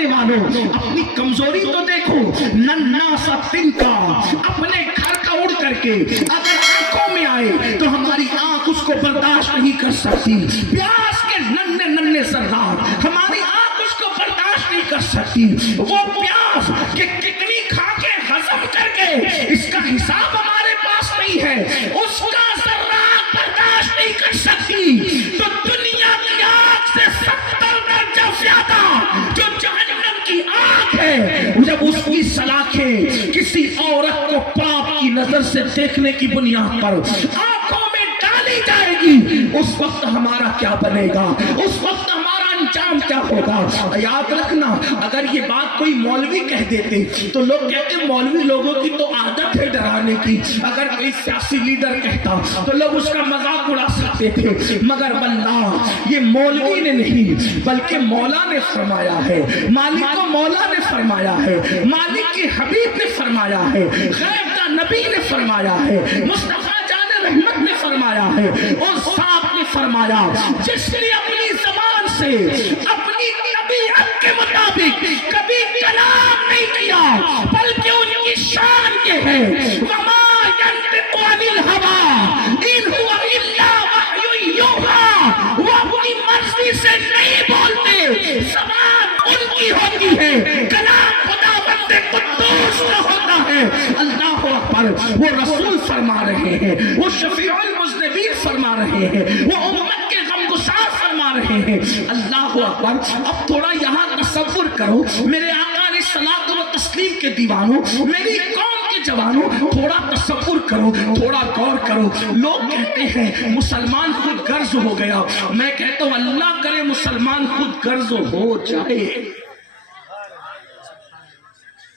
جانے والوں اپنی کمزوری تو دیکھو، ننھا سا تنکا اپنے گھر کا اڑ کر کے اگر آنکھوں میں آئے تو ہماری آنکھ اس کو برداشت نہیں کر سکتی، پیاس کے ننھے ننھے ذرات ہماری آنکھ اس کو برداشت نہیں کر سکتی، وہ پیاس کہ کتنی کھا کے ہضم کر کے اس کا حساب ہمارے پاس نہیں ہے، اس کا ذرات برداشت نہیں کر سکتی، تو دنیا کی آگ سے 70 درجہ زیادہ جو جہنم کی آگ ہے، جب اس کی سلاخیں کسی عورت کو پاپ کی نظر سے دیکھنے کی بنیاد پر آنکھوں میں ڈالی جائے گی، اس وقت ہمارا کیا بنے گا، اس وقت ہمارا انجام کیا ہوگا؟ یاد رکھنا، اگر یہ بات کوئی مولوی کہہ دیتے تو لوگ کہتے مولوی لوگوں کی تو عادت ہے ڈرانے کی، اگر کوئی سیاسی لیڈر کہتا تو لوگ اس کا مذاق اڑا سکتے تھے، مگر واللہ یہ مولوی نے نہیں بلکہ مولا نے فرمایا ہے، مالک کو مولا نے فرمایا ہے، مالک کے حبیب نے فرمایا ہے، غیب کا نبی نے فرمایا ہے، مصطفیٰ جان رحمت نے فرمایا ہے، اور صاحب نے فرمایا جس نے اپنی زبان سے اپنی طبیعت کے مطابق کبھی کلام نہیں کیا بلکہ ان کی شان یہ ہے وَمَا يَنْطِقُ عَنِ الْهَوَىٰ إِنْ هُوَ إِلَّا وَحْيٌ يُوحَىٰ، وہ اپنی مرضی سے نہیں بولتے، زبان ان کی ہوتی ہے، کلام خداوند قدوس کا ہوتا ہے۔ اللہ اکبر، وہ رسول فرما رہے ہیں، وہ شفیع المذنبین فرما رہے ہیں، وہ امت کے غمگسار فرما رہے ہیں۔ اللہ اکبر، اب تھوڑا یہاں تصور کرو میرے آقا علیہ الصلوۃ والتسلیم کے دیوانوں، میری قوم کے جوانوں، تھوڑا تصور کرو، تھوڑا غور کرو۔ لوگ کہتے ہیں مسلمان خود غرض ہو گیا، میں کہتا ہوں اللہ کرے مسلمان خود غرض ہو جائے،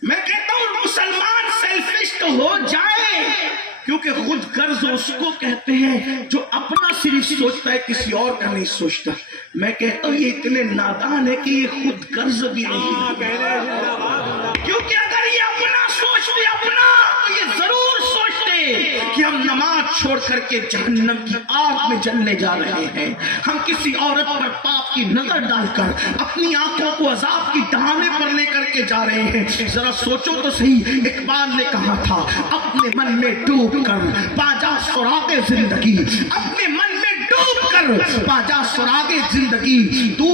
میں کہتا ہوں مسلمان سیلفش تو ہو جائے، کیونکہ خود غرض اس کو کہتے ہیں جو اپنا صرف سوچتا ہے، کسی اور کا نہیں سوچتا۔ میں کہتا ہوں یہ اتنے نادان ہے کہ یہ خود غرض بھی نہیں، کیونکہ اگر یہ اپنا سوچتے اپنا تو یہ ضرور سوچتے کہ ہم نماز چھوڑ کر کے جہنم کی آگ میں جلنے جا رہے ہیں، ہم کسی عورت پر پاپ کی نظر ڈال کر اپنی آنکھوں کو عذاب کی دہانے پر لے کر کے جا رہے ہیں۔ ذرا سوچو تو صحیح، اقبال نے کہا تھا اپنے من میں ڈوب کر پاجا سراغ زندگی، اپنے من میں ڈوب کر پاجا سراغ زندگی، تو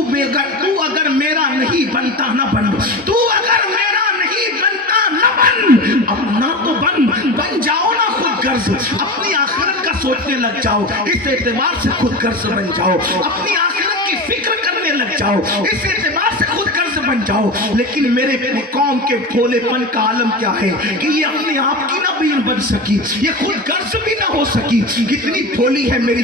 اگر میرا نہیں بنتا نہ بن، تو اگر میرا نہیں بنتا نہ بن، اپنا تو بن جاؤ نا خود غرض، اپنی آخرت کا سوچنے لگ جاؤ، اس اعتبار سے خود غرض بن جاؤ، اپنی آخرت کی فکر کرنے لگ جاؤ، اس اعتبار سے خود غرض بن جاؤ۔ لیکن میرے قوم کے بھولے پن کا عالم کیا ہے کہ یہ اپنے آپ کی نہ بھی بن سکی، یہ خود غرض بھی نہ ہو سکی، کتنی بھولی ہے میری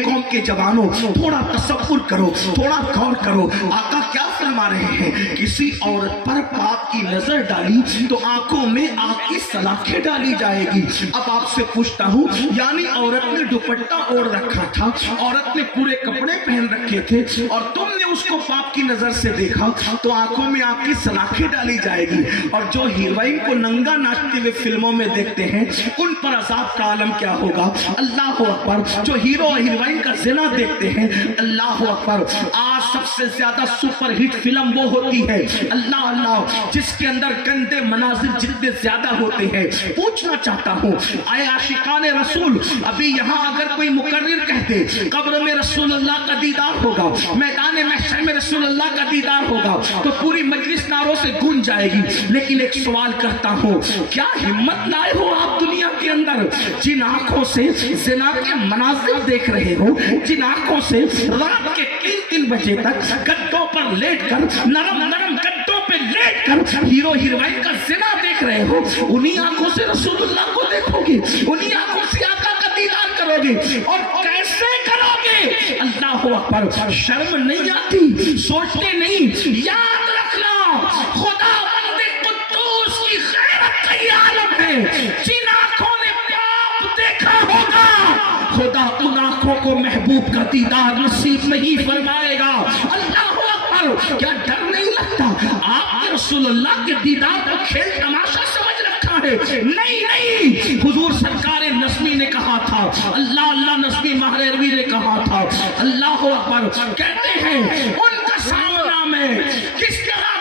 قوم کے جوانوں۔ تھوڑا تصور کرو، تھوڑا غور کرو، آقا کیا فرما رہے ہیں؟ کسی عورت پر پاپ کی نظر ڈالی تو آنکھوں میں آگ کی سلاخیں ڈالی جائے گی۔ اب آپ سے پوچھتا ہوں، یعنی عورت نے دوپٹہ اوڑھ رکھا تھا، عورت نے پورے کپڑے پہن رکھے تھے اور تم نے اس کو پاپ کی نظر سے دیکھا تو آنکھوں میں آگ کی سلاخیں ڈالی جائے گی۔ اور جو ہیروئن کو ننگا ناچتے ہوئے فلموں میں دیکھتے ہیں ان پر عذاب کا عالم کیا ہوگا؟ اللہ اکبر۔ جو ہیرو اور ہیروئن کا زنا دیکھتے ہیں، اللہ اکبر، آج سب سے زیادہ سپر ہٹ فلم وہ ہوتی ہے اللہ اللہ جس کے اندر گندے مناظر جتنے زیادہ ہوتے ہیں۔ پوچھنا چاہتا ہوں اے عاشقان رسول، ابھی یہاں اگر کوئی مقرر کہتے قبر میں رسول اللہ کا دیدار ہوگا، میدان محشر میں رسول اللہ کا دیدار ہوگا، تو پوری مجلس نعروں سے گونج جائے گی۔ لیکن ایک سوال کرتا ہوں، کیا ہمت لائے ہو آپ دنیا کے اندر جن آنکھوں سے زنا کے مناظر دیکھ رہے ہو، جن آنکھوں سے رات کے 3 بجے تک گدوں پر لیٹ کر نرم نرم گدوں پہ لیٹ کر ہیرو ہیروئن کا زنا دیکھ رہے ہو، انہی آنکھوں سے رسول اللہ کو دیکھو گے، انہی آنکھوں سے آقا کا دیدار کرو گے، اور کیسے کرو گے؟ اللہ اکبر، شرم نہیں آتی؟ سوچتے نہیں؟ یاد رکھنا خدا بند قدوس کی غیرت کا یہ عالم ہے، جن آنکھوں نے پاپ دیکھا ہوگا خدا ان آنکھوں کو محبوب کا دیدار نصیب نہیں فرمائے گا۔ اللہ اکبر، کیا ڈر نہیں لگتا؟ آپ رسول اللہ کے دیدار کو کھیل تماشا سمجھ رکھا ہے؟ نہیں، حضور سرکار نسمی نے کہا تھا، اللہ نسمی مہروی نے کہا تھا، اللہ اکبر، کہتے ہیں ان کا سامنا میں کس طرح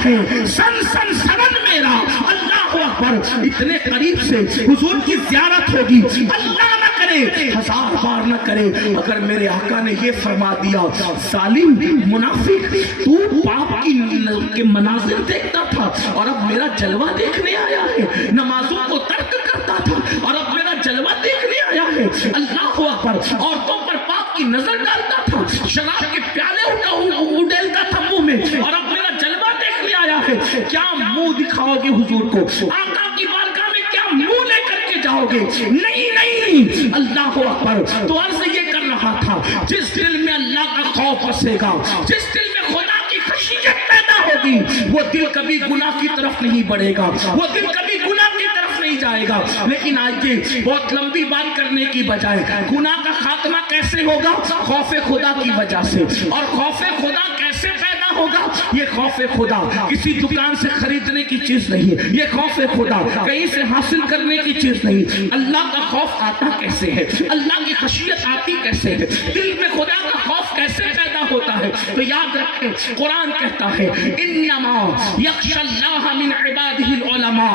ہے سن سن سنن میرا اللہ اکبر اتنے قریب سے حضور کی زیارت ہوگی اللہ نہ کرے 1000 بار نہ کرے اگر میرے آقا نے یہ فرما دیا ظالم منافق تو پاپ کے مناظر دیکھتا تھا اور اب میرا جلوہ دیکھنے آیا ہے نمازوں کو ترک کرتا تھا اور اب میرا جلوہ دیکھنے آیا ہے اللہ اکبر عورتوں پر پاپ کی نظر ڈالتا تھا شراب کے پیالے اڈیلتا تھا منہ میں اور اب میرا جلوہ دیکھنے آیا ہے کیا منہ دکھاؤ گے حضور کو آقا کی بارگاہ میں کیا منہ لے کر کے جاؤ گے نہیں نہیں اللہ اکبر تو عرض یہ کر رہا تھا جس دل میں اللہ کا خوف بسے گا جس دل میں خدا کی خشیت پیدا ہوگی وہ دل کبھی گناہ کی طرف نہیں بڑھے گا وہ دل کبھی گناہ کی طرف نہیں جائے گا لیکن آئیے بہت لمبی بات کرنے کی بجائے گناہ کا خاتمہ کیسے ہوگا خوف خدا کی وجہ سے اور خوف خدا کیسے پیدا ہوگا یہ خوف خدا کسی دکان سے خریدنے کی چیز نہیں یہ خوف خدا کہیں سے حاصل کرنے کی چیز نہیں اللہ کا خوف آتا کیسے ہے اللہ کی خشیت آتی کیسے ہے دل میں خدا کا خوف کیسے پیدا ہوتا ہے تو یاد رکھیں قرآن کہتا ہے انما یخشی اللہ من عبادہ العلماء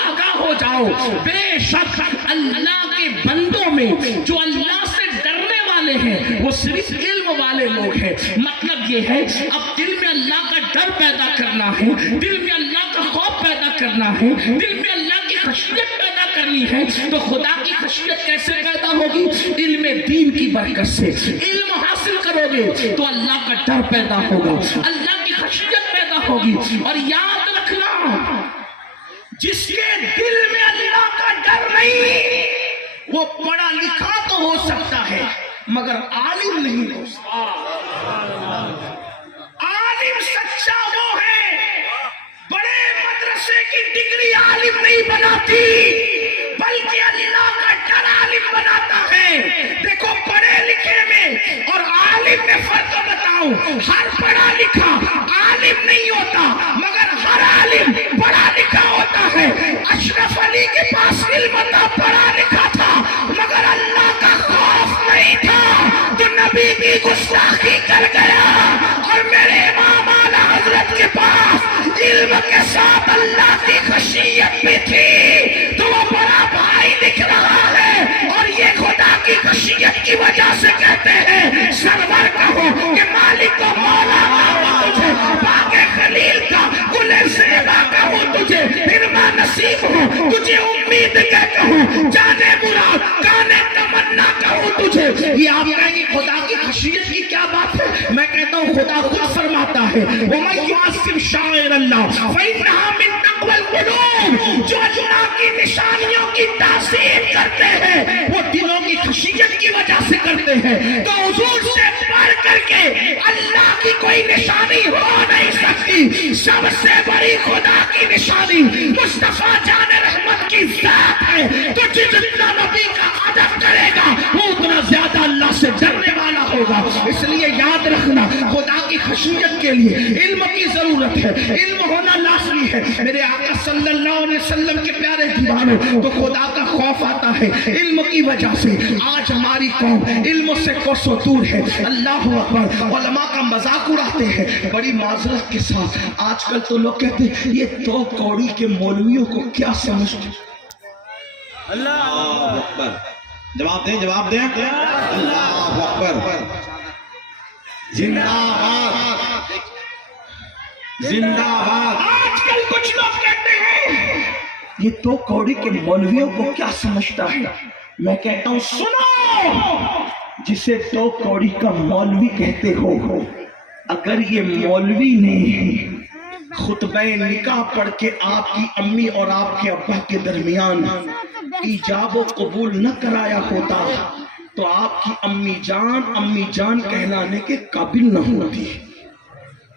آگاہ ہو جاؤ بے شک اللہ کے بندوں میں جو اللہ سے ڈرنے والے ہیں وہ صرف علم والے لوگ ہیں مطلب یہ ہے اب دل میں اللہ کا ڈر پیدا کرنا ہے دل میں اللہ کا خوف پیدا کرنا ہے دل میں اللہ کی خشیت پیدا کرنی ہے تو خدا کی خشیت کیسے پیدا ہوگی علم دین کی برکت سے علم حاصل کرو گے تو اللہ کا ڈر پیدا ہوگا اللہ کی خشیت پیدا ہوگی اور یاد رکھنا جس کے دل میں اللہ کا ڈر نہیں وہ پڑھا لکھا تو ہو سکتا ہے مگر عالم نہیں ہو سکتا عالم سچا وہ ہے بڑے مدرسے کی ڈگری عالم نہیں بناتی بلکہ اللہ کا ڈر عالم بناتا ہے دیکھو پڑھے لکھے میں اور عالم میں فرق بتاؤں ہر پڑھا لکھا عالم نہیں ہوتا مگر ہر عالم پڑھا لکھا ہوتا ہے اشرف علی کے پاس علم تھا پڑھا لکھا تھا مگر اللہ کا خوف نہیں تھا تو نبی کی گستاخی کر گیا اور میرے امام اعلی حضرت کے پاس علم کے ساتھ اللہ کی خشیت بھی تھی تو وہ بڑا بھائی دکھ رہا ہے اور یہ خدا کی خشیت کی وجہ سے کہتے ہیں سرور کہو کہ مالک کو مولا کہو تجھے باغ خلیل کا گل زیبا کہو تجھے ہرما نصیب ہو تجھے امید کہ کہوں جانے مراد کانے تمنا کہو تجھے یہ آپ کہیں گے خدا کی خشیت کی کیا بات ہے میں کہتا ہوں خدا خود فرماتا ہے وَمَن يُعَظِّمْ شَعَائِرَ اللَّهِ فَإِنَّهَا مِن تَقْوَى الْقُلُوبِ جو اللہ کی نشانیوں کی تعظیم کرتے ہیں وہ دلوں کی خشیت کی وجہ سے کرتے ہیں تو حضور سے بڑھ کر کے اللہ کی کوئی نشانی ہو نہیں سکتی سب سے بڑی خدا کی نشانی مصطفیٰ جان رحمت کی ذات ہے تو جتنا نبی کا ادب کرے گا وہ اتنا زیادہ اللہ سے ڈرنے والا ہوگا اس لیے یاد رکھنا خدا کی خشیت کے لیے علم کی ضرورت ہے علم ہونا لازمی ہے میرے آقا صلی اللہ علیہ وسلم کے پیارے دیوانوں تو خدا کا خوف آتا ہے علم کی وجہ سے آج ہماری قوم علم سے کوسوں دور ہے اللہ اکبر علماء کا مذاق اڑاتے ہیں بڑی معذرت کے ساتھ آج کل تو لوگ کہتے ہیں یہ دو کوڑی کے مولویوں کو کیا سمجھتے اللہ اکبر جواب دیں اللہ اکبر زندہ باد زندہ باد آج کل کچھ لوگ کہتے ہیں یہ دو کوڑی کے مولویوں کو کیا سمجھتا ہے میں کہتا ہوں سنو جسے دو کوڑی کا مولوی کہتے ہو اگر یہ مولوی نے خطبہ نکاح پڑھ کے آپ کی امی اور آپ کے ابا کے درمیان ایجاب و قبول نہ کرایا ہوتا تو آپ کی امی جان کہلانے کے قابل نہ ہوتی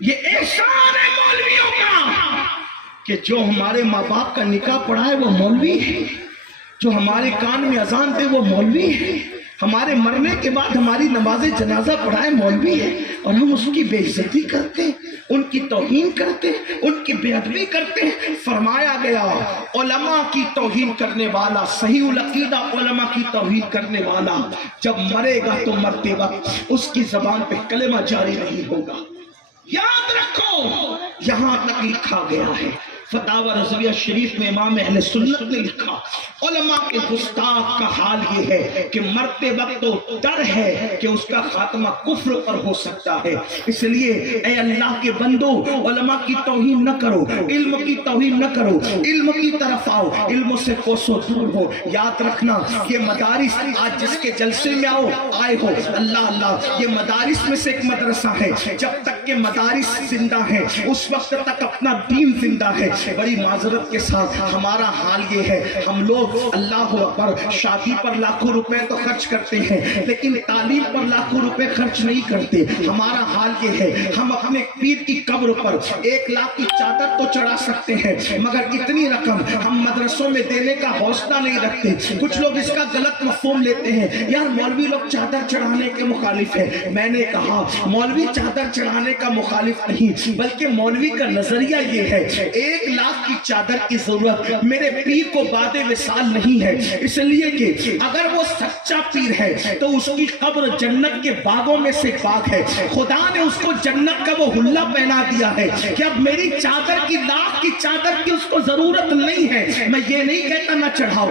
یہ احسان ہے مولویوں کا کہ جو ہمارے ماں باپ کا نکاح پڑھائے وہ مولوی ہے جو ہمارے کان میں اذان دے وہ مولوی ہے ہمارے مرنے کے بعد ہماری نماز جنازہ پڑھائے مولوی ہے اور ہم اس کی بے عزتی کرتے ہیں ان کی توہین کرتے ہیں ان کی بے ادبی کرتے ہیں فرمایا گیا علماء کی توہین کرنے والا صحیح العقیدہ علماء کی توہین کرنے والا جب مرے گا تو مرتے وقت اس کی زبان پہ کلمہ جاری نہیں ہوگا یاد رکھو یہاں تک لکھا گیا ہے فتاوی رضویہ شریف میں امام اہل سنت نے لکھا علماء کے گستاخ کا حال یہ ہے کہ مرتے وقت تو ڈر ہے کہ اس کا خاتمہ کفر پر ہو سکتا ہے. اس لیے اے اللہ کے بندو علماء کی توہین نہ کرو, علم کی توہین نہ کرو, علم کی طرف آؤ, علم سے کوسوں دور ہو. یاد رکھنا کہ مدارس آج جس کے جلسے میں آئے ہو, اللہ اللہ, یہ مدارس میں سے ایک مدرسہ ہے. جب تک کہ مدارس زندہ ہیں اس وقت تک اپنا دین زندہ ہے. بڑی معذرت کے ساتھ ہمارا حال یہ ہے, ہم لوگ اللہ اکبر شادی پر لاکھوں روپے تو خرچ کرتے ہیں لیکن تعلیم پر لاکھوں روپے خرچ نہیں کرتے. ہمارا حال یہ ہے, ہم اپنے پیر کی قبر پر 1 لاکھ کی چادر تو چڑھا سکتے ہیں مگر اتنی رقم ہم مدرسوں میں دینے کا حوصلہ نہیں رکھتے. کچھ لوگ اس کا غلط مفہوم لیتے ہیں, یار مولوی لوگ چادر چڑھانے کے مخالف ہیں. میں نے کہا مولوی چادر چڑھانے کا مخالف نہیں بلکہ مولوی کا نظریہ یہ ہے 1 لاکھ کی چادر کی ضرورت میرے پیر کو بعد وصال نہیں ہے. اس لیے کہ اگر وہ سچا پیر ہے تو اس کی قبر جنت کے باغوں میں سے باغ ہے. خدا نے اس کو جنت کا وہ حلہ پہنا دیا ہے کہ اب میری چادر کی 1 لاکھ کی چادر کی اس کو ضرورت نہیں ہے. میں یہ نہیں کہتا نہ چڑھاؤ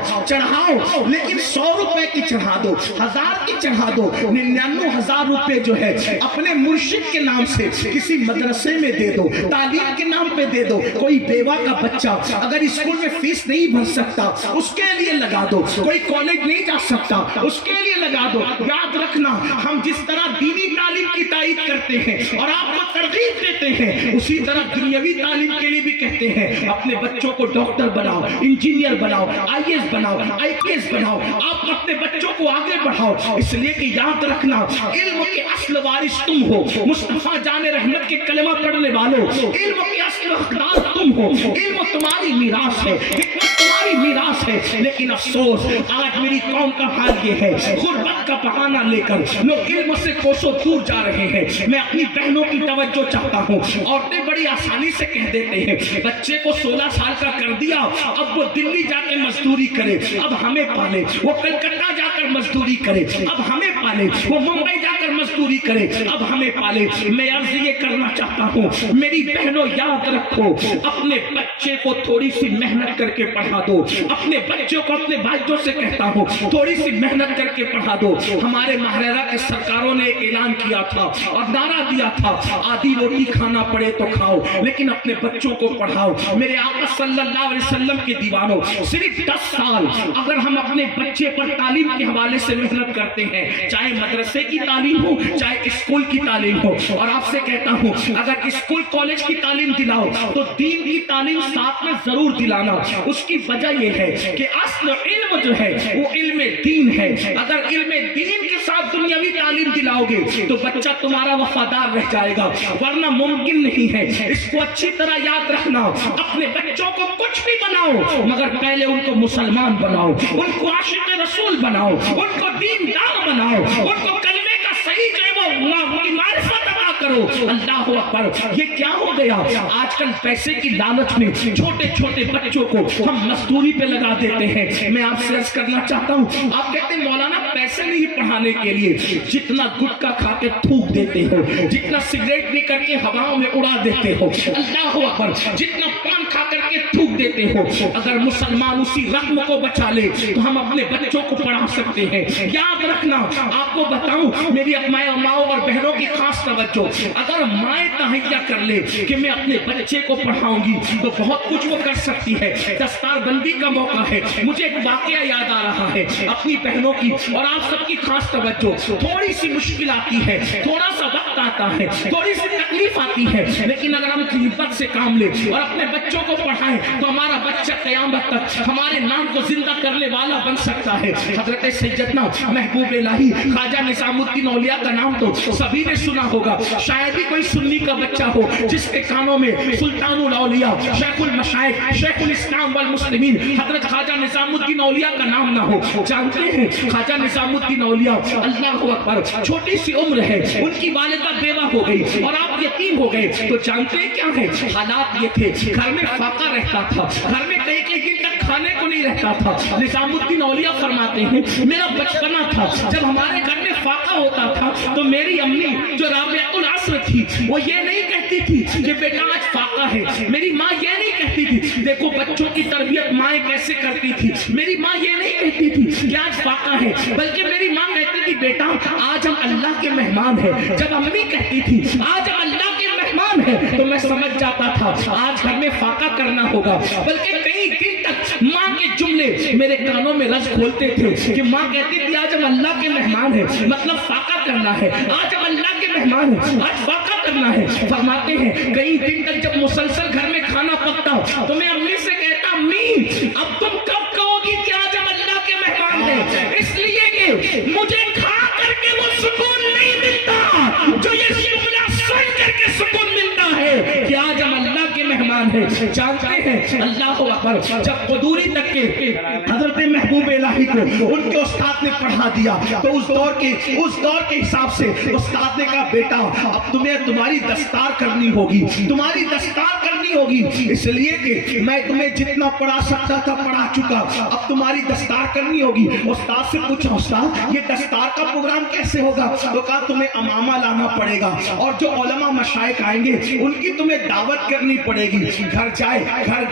لیکن 100 روپے کی چڑھا دو, 1000 کی چڑھا دو, 99,000 روپے جو ہے اپنے مرشد کے نام سے کسی مدرسے میں دے دو, تعلیم کے نام پہ دے دو. کوئی بیوہ کا بچہ اگر اسکول میں فیس نہیں بھر سکتا اس کے لیے لگا دو, کوئی کالج نہیں جا سکتا اس کے لیے لگا دو. یاد رکھنا ہم جس طرح دینی تعلیم کی تائید کرتے ہیں اور آپ کو ترغیب دیتے ہیں اسی طرح دنیاوی تعلیم کے لیے بھی کہتے ہیں اپنے بچوں کو ڈاکٹر بناؤ, انجینئر بناؤ, IAS بناؤ, IPS بناؤ, آپ اپنے بچوں کو آگے بڑھاؤ. اس لیے کہ یاد رکھنا علم کے اصل وارث تم ہو, مصطفیٰ جان رحمت کے کلمہ پڑھنے والوں, علم کے اصل حقدار تم ہو. علم تمہاری میراث ہے, حکمت تمہاری میراث ہے. لیکن افسوس آج میری قوم کا حال یہ ہے, غربت کا بہانہ لے کر لوگ علم سے کوسوں دور جا رہے ہیں. میں اپنی بہنوں کی توجہ چاہتا ہوں. عورتیں بڑی آسانی سے کہہ دیتے ہیں بچے کو 16 سال کا کر دیا, اب وہ دلی جا کے مزدوری کرے, اب ہمیں پالے. وہ کلکتہ جا کر مزدوری کرے, اب ہمیں پالے. وہ ممبئی جا کر مزدوری کرے, اب ہمیں پالے. میں عرض یہ کرنا چاہتا ہوں میری بہنوں یاد رکھو, اپنے بچے کو تھوڑی سی محنت کر کے پڑھا دو. اپنے بچوں کو, اپنے بھائیوں سے کہتا ہوں تھوڑی سی محنت کر کے پڑھا دو. ہمارے مہاراجا کے سرکاروں نے ایک اعلان کیا تھا اور نعرہ دیا تھا آدھی روٹی کھانا پڑے تو کھاؤ لیکن اپنے بچوں کو پڑھاؤ. میرے آقا صلی اللہ علیہ وسلم کے دیوانوں, صرف 10 سال اگر ہم اپنے بچے پر تعلیم کے حوالے سے محنت کرتے ہیں, چاہے مدرسے کی تعلیم ہو چاہے اسکول کی تعلیم ہو, اور آپ سے کہتا ہوں اگر اسکول کالج کی تعلیم دلاؤ تو دین کی تعلیم ساتھ میں ضرور دلانا. اس کی وجہ یہ ہے کہ اصل علم جو ہے وہ علم دین ہے. اگر علم دین کے ساتھ دنیاوی تعلیم دلاؤ گے تو بچہ تمہارا وفادار رہ جائے گا, ورنہ ممکن نہیں ہے. اس کو اچھی طرح یاد رکھنا, اپنے بچوں کو کچھ بھی بناؤ مگر پہلے ان کو مسلمان بناؤ, ان کو عاشق رسول بناؤ, ان کو دیندار بناؤ, ان کو کلمے کا صحیح جو ہے وہ کی معرفت عطا کرو. اللہ اکبر. یہ کیا ہو گیا آج کل پیسے کی لالچ میں چھوٹے چھوٹے بچوں کو ہم مزدوری پہ لگا دیتے ہیں. میں آپ سے عرض کرنا چاہتا ہوں, آپ کہتے ہیں مولانا پیسے نہیں پڑھانے کے لیے, جتنا گٹکا کھا کے تھوک دیتے ہو, جتنا سگریٹ پی کر کے ہواؤں میں اڑا دیتے ہو, اللہ اکبر, جتنا پان کھا کر کے تھوک دیتے ہو, اگر مسلمان اسی رقم کو بچا لے تو ہم اپنے بچوں کو پڑھا سکتے ہیں. یاد رکھنا, آپ کو بتاؤں میری ماؤں اور بہنوں کی خاص توجہ, اگر مائیں تہیا کر لے کہ میں اپنے بچے کو پڑھاؤں گی تو بہت کچھ وہ کر سکتی ہے. دستار بندی کا موقع ہے, مجھے ایک واقعہ یاد آ رہا ہے اپنی بہنوں کی, اور آپ سب کی خاص توجہ. تھوڑی سی مشکل آتی ہے, تھوڑا سا وقت آتا ہے, تھوڑی سی تکلیف آتی ہے, لیکن اگر ہم ہمت سے کام لیں اور اپنے بچوں کو پڑھائیں تو ہمارا بچہ قیامت تک ہمارے نام کو زندہ کرنے والا بن سکتا ہے. حضرت سیدنا محبوب الہی خواجہ نظام الدین اولیاء کا نام تو سبھی نے سنا ہوگا, شاید ہی کوئی سنی کا بچہ ہو جس کے کانوں میں سلطان الاولیاء, شیخ المشائخ, شیخ الاسلام والمسلمین حضرت خواجہ نظام الدین اولیاء کا نام نہ ہو. جانتے ہیں خواجہ نظام الدین اولیاء, اللہ اکبر, چھوٹی سی عمر ہے, ان کی والدہ بیوہ ہو گئی اور آپ یتیم ہو گئے, تو جانتے ہیں کیا ہے حالات یہ تھے, گھر میں فاقہ رہتا تھا, گھر میں کئی ایک دن تک کھانے کو نہیں رہتا تھا. نظام الدین اولیاء فرماتے ہیں میرا بچپنا تھا جب ہمارے گھر میں فاقہ ہوتا تھا تو میری امی جو رابعۃ العصر تھی وہ یہ نہیں کہتی تھی کہ بیٹا آج فاقہ ہے. میری ماں یہ نہیں کہتی تھی. دیکھو بچوں کی تربیت مائیں کیسے کرتی تھی. میری ماں یہ نہیں کہتی تھی کہ آج فاقہ ہے, بلکہ میری ماں کہتی تھی بیٹا آج ہم اللہ کے مہمان ہیں. جب امی کہتی تھی آج ہم اللہ کے مہمان ہیں تو میں سمجھ جاتا تھا آج گھر میں فاقہ کرنا ہوگا. بلکہ کئی دن تک ماں کے جملے میرے کانوں میں رس کھولتے تھے کہ ماں کہتی تھی آج ہم اللہ کے مہمان ہیں, مطلب فاقہ کرنا ہے. آج ہم اللہ کے مہمان ہیں, آج فاقہ کرنا ہے. فرماتے ہیں کئی دن تک جب مسلسل گھر میں کھانا پکتا تو میں امی سے کہتا امی اب تم کب کہو گی کہ آج ہم اللہ کے مہمان ہیں, اس لیے کہ مجھے کھا کر کے وہ سکون نہیں ملتا جو یہ جملہ سن کر کے سکون ملتا ہے کہ آج ہم اللہ کے مہمان ہیں. جانتے ہیں اللہ اکبر جب قدوری تک کے حضرت محبوب الہی کو ان کے استاد نے پڑھا دیا تو اس دور کے حساب سے استاد نے کہا بیٹا اب تمہیں تمہاری دستار کرنی ہوگی, تمہاری دستار کرنی ہوگی, اس لیے کہ میں تمہیں جتنا پڑھا سکتا تھا پڑھا چکا, اب تمہاری دستار کرنی ہوگی. استاد سے پوچھا استاد یہ دستار کا پروگرام کیسے ہوگا؟ تو کہا تمہیں امامہ لانا پڑے گا اور جو علماء مشائخ آئیں گے ان کی تمہیں دعوت کرنی پڑے گی. گھر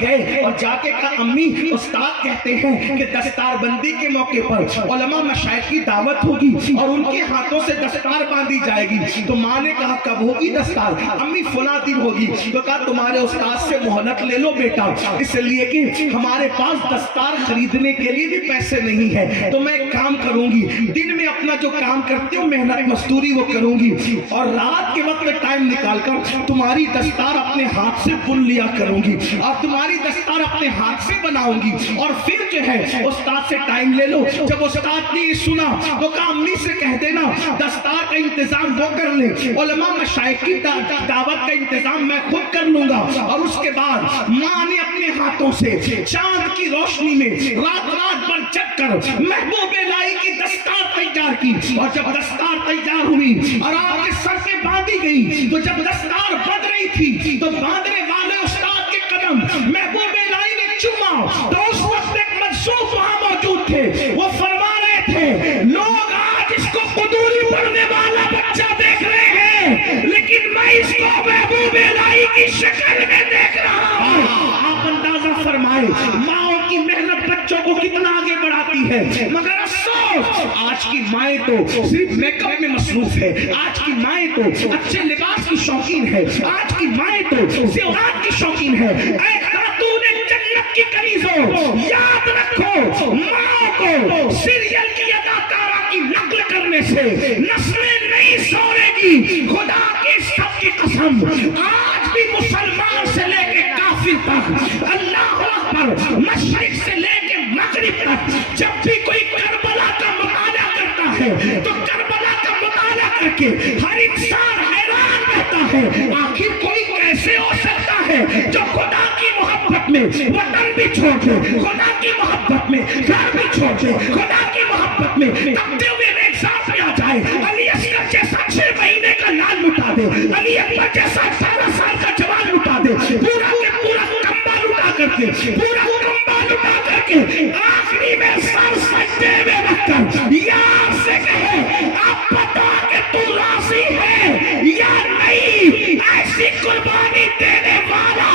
گئے اور جا کے کہا امی استاد کہتے ہیں کہ دستار بندی کے موقع پر علماء مشائخ کی دعوت ہوگی اور ان کے ہاتھوں سے دستار باندھی جائے گی. تو ماں نے کہا کب ہوگی دستار؟ امی فلاں دن ہوگی. تو کہا تمہارے استاد سے مہلت لے لو بیٹا, اس لیے کہ ہمارے پاس دستار خریدنے کے لیے بھی پیسے نہیں ہے. تو میں ایک کام کروں گی, دن میں اپنا جو کام کرتی ہوں محنت مزدوری وہ کروں گی اور رات کے وقت میں ٹائم نکال کر تمہاری دستار اپنے ہاتھ سے بن لیا کروں گی اور تمہاری دستار اپنے ہاتھ سے بناؤں گی. اور پھر جو ہے استاد سے ٹائم لے لو. جب استاد نے سنا تو کہا امی سے کہہ دینا دستار کا انتظام وہ کر لے, علماء مشائخ کی دعوت کا انتظام میں خود کر لوں گا. اور اس کے بعد ماں نے اپنے ہاتھوں سے چاند کی روشنی میں رات بھر جگ کر محبوب الہی کی دستار تیار کی. اور جب دستار تیار ہوئی اور آپ کے سر پہ باندھی گئی تو جب دستار بندھ رہی تھی تو باندھنے والے استاد کے قدم محبوب الہی نے چوما تو اس وقت ایک مجذوب وہاں موجود تھے. وہ فرما رہے تھے لوگ آج اس کو قدوری پڑھنے والا بچہ دیکھ رہے ہیں لیکن میں اس کو محبوب الہی کی شکل میں دیکھ رہا ہوں. آپ اندازہ فرمائے ماں کی محنت بچوں کو کتنا آگے بڑھاتی ہے. مگر افسوس آج کی مائیں تو صرف میک اپ میں مصروف ہے, آج کی مائیں تو اچھے لباس کی شوقین ہے, آج کی مائیں تو زیورات کی شوقین ہے. اے خاتون جنت کی کنیزوں یاد رکھو ماں کو سیریل کی اداکارہ کی نقل کرنے سے نسلیں نہیں سورے گی. خدا کی سب کی قسم آج بھی مسلمان سے لے کے کافر تک, اللہ اکبر, مشرق سے لے کے مغرب تک جب بھی کوئی کربلا کا مطالعہ کرتا ہے تو کربلا کا مطالعہ کر کے ہر انسان حیران رہتا ہے آخر کوئی کیسے ہو سکتا ہے جو خدا کی محبت میں وطن بھی چھوڑ دے, خدا کی محبت میں گھر بھی چھوڑ دے, خدا کی محبت میں تبتے ہوئے ایگزام پہ آ جائے. علی اصغر جیسا 6 مہینے کا لال لٹا دے, علی اکبر جیسا 18 سال کا جوان لٹا دے, پورا کے پورا کمبا لٹا کر کے, پورا کمبا لٹا کر کے آخری میں سر سجدے میں رکھ کر یار سے کہے اب بتا کہ تو راضی ہے یا نہیں. ایسی قربانی دینے والا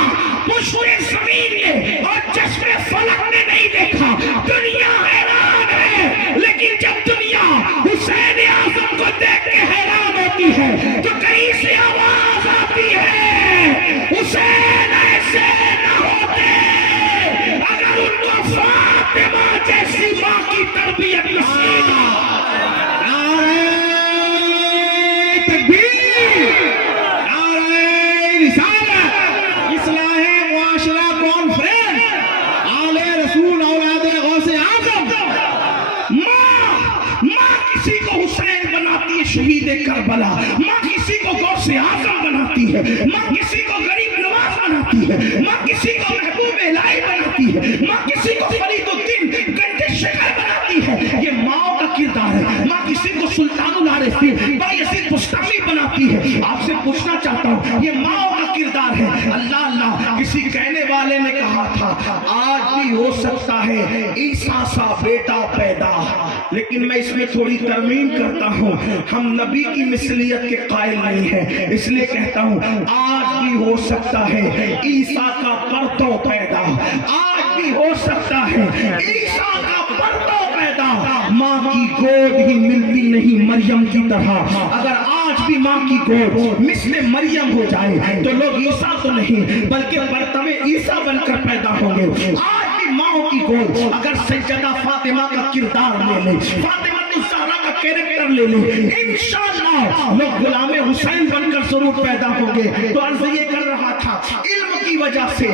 پشت زمین نے اور چشم فلک نے نہیں دیکھا. دنیا حیران ہے لیکن جب دنیا حسین اعظم کو دیکھ کے حیران ہوتی ہے تو کہیں سے آواز آتی ہے حسین ایسے نہ ہوتے اگر ان کو فاطمہ جیسی ماں کی تربیت نصیب. شہید کربلا, ماں کسی کو غوث اعظم بناتی ہے, ماں کسی کو غریب نواز بناتی ہے, ماں کسی کو محبوب الہی بناتی ہے, ماں کسی کو فرید الدین گنج شکر بناتی ہے. یہ ماں کا کردار ہے. ماں کسی کو سلطان العارفین بایزید بستامی بناتی ہے. آپ سے پوچھنا چاہتا ہوں یہ ماں کا کردار ہے. اللہ اللہ کسی کہنے والے نے کہا تھا آج بھی ہو سکتا ہے عیسیٰ سا بیٹا پیدا، لیکن میں اس میں تھوڑی ترمیم کرتا ہوں، ہم نبی کی مثلیت کے قائل نہیں ہیں، اس لیے کہتا ہوں آج بھی ہو سکتا ہے عیسیٰ کا پرتو پیدا، آج بھی ہو سکتا ہے عیسیٰ کا پرتو پیدا۔ ماں کی گود ہی ملتی نہیں مریم کی طرح، اگر آج بھی ماں کی گود مثل مریم ہو جائے تو لوگ عیسیٰ تو نہیں بلکہ برتوے عیسیٰ بن کر پیدا ہوں گے۔ آج بھی ماں کی گود اگر سیدہ فاطمہ کا کردار لے لے، فاطمہ الزہرا کا کیریکٹر لے لے، انشاءاللہ لوگ غلام حسین بن کر ضرور پیدا ہوں گے۔ تو عرض یہ کر رہا تھا علم کی وجہ سے